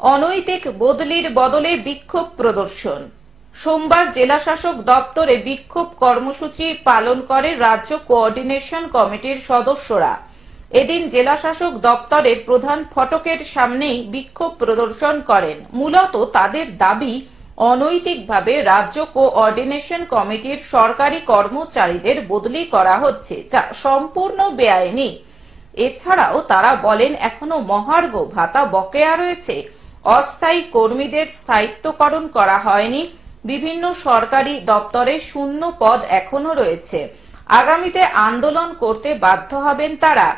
অনৈতিক বদলির বদলে বিক্ষোভ প্রদর্শন। সোমবার জেলা শাসক দপ্তরে বিক্ষোভ কর্মসূচি পালন করে রাজ্য কোঅর্ডিনেশন কমিটির সদস্যরা। এদিন জেলা শাসক দপ্তরের প্রধান ফটকের সামনেই বিক্ষোভ প্রদর্শন করেন। মূলত তাদের দাবি, অনৈতিকভাবে রাজ্য কোঅর্ডিনেশন কমিটির সরকারি কর্মচারীদের বদলি করা হচ্ছে, যা সম্পূর্ণ বেআইনি। এছাড়াও তারা বলেন, এখনো মহার্ঘ ভাতা বকেয়া রয়েছে, অস্থায়ী কর্মীদের স্থায়িত্বকরণ করা হয়নি, বিভিন্ন সরকারি দপ্তরে শূন্য পদ এখনো রয়েছে। আগামীতে আন্দোলন করতে বাধ্য হবেন তারা।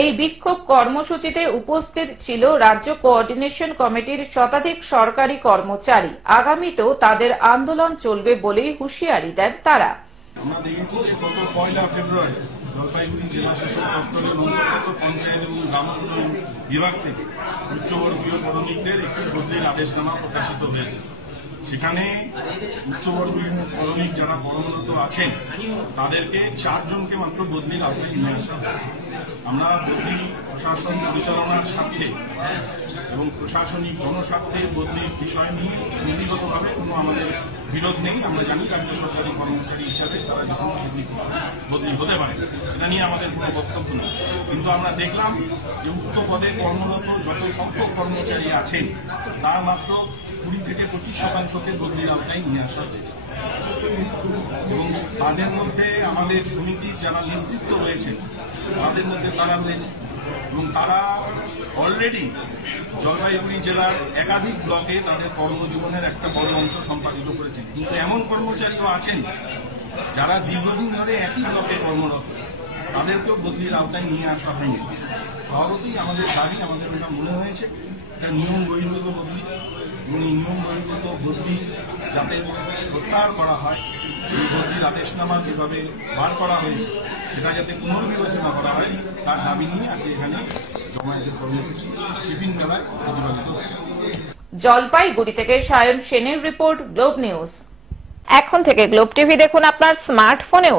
এই বিক্ষোভ কর্মসূচিতে উপস্থিত ছিল রাজ্য কোঅর্ডিনেশন কমিটির শতাধিক সরকারি কর্মচারী। আগামীতেও তাদের আন্দোলন চলবে বলেই হুঁশিয়ারি দেন তারা। আমরা দেখেছি যে গত 1 ফেব্রুয়ারি জলপাইগুড়ি জেলা শাসক দপ্তরের অন্তর্গত পঞ্চায়েত এবং গ্রাম উন্নয়ন বিভাগ থেকে উচ্চবর্গীয় কর্মীদের একটি বদলির আদেশনামা প্রকাশিত হয়েছে। সেখানে উচ্চবর্গীয় কর্মী যারা কর্মরত আছেন তাদেরকে 4 জনকে মাত্র বদলির আওতায় নিয়ে আসা হয়েছে। আমরা বদলি প্রশাসন পরিচালনার স্বার্থে এবং প্রশাসনিক জনস্বার্থে বদলির বিষয় নিয়ে নীতিগতভাবে কোনো আমাদের বিরোধ নেই। আমরা জানি রাজ্য সরকারি কর্মচারী হিসাবে তারা যখন বদলি হতে পারে, সেটা নিয়ে আমাদের কোনো বক্তব্য নেই। কিন্তু আমরা দেখলাম যে উচ্চ পদে কর্মরত যত সংখ্যক কর্মচারী আছেন তার মাত্র 20 থেকে 25% বদলির আওতায় নিয়ে আসা হয়েছে। এবং তাদের মধ্যে আমাদের সমিতির যারা নেতৃত্ব রয়েছে তাদের মধ্যে তারা রয়েছে এবং তারা অলরেডি জলপাইগুড়ি জেলার একাধিক ব্লকে তাদের কর্মজীবনের একটা বড় অংশ সম্পাদিত করেছেন। কিন্তু এমন কর্মচারীও আছেন যারা দীর্ঘদিন ধরে একই ব্লকে কর্মরত, তাদেরকেও বদলির আওতায় নিয়ে আসা হয়নি। স্বভাবতই আমাদের দাবি, আমাদের ওটা মনে হয়েছে এটা নিয়ম বহির্ভূত বদলি এবং এই নিয়ম বহির্ভূত বদলি যাতে প্রত্যাহার করা হয়, সেই বদলির আদেশনামা যেভাবে বার করা হয়েছে সেটা যাতে পুনর্বিবেচনা করা হয়, তার দাবি নিয়ে আজকে এখানে জমায়েতের কর্মসূচি টিফিন মেলায় প্রতিপালিত হয়। জলপাইগুড়ি থেকে সায়ন সেনের রিপোর্ট, গ্লোব নিউজ। এখন থেকে গ্লোব টিভি দেখুন আপনার স্মার্টফোনেও।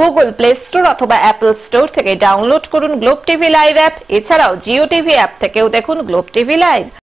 গুগল প্লে স্টোর অথবা অ্যাপল স্টোর থেকে ডাউনলোড করুন গ্লোব টিভি লাইভ অ্যাপ। এছাড়াও জিও টিভি অ্যাপ থেকেও দেখুন গ্লোব টিভি লাইভ।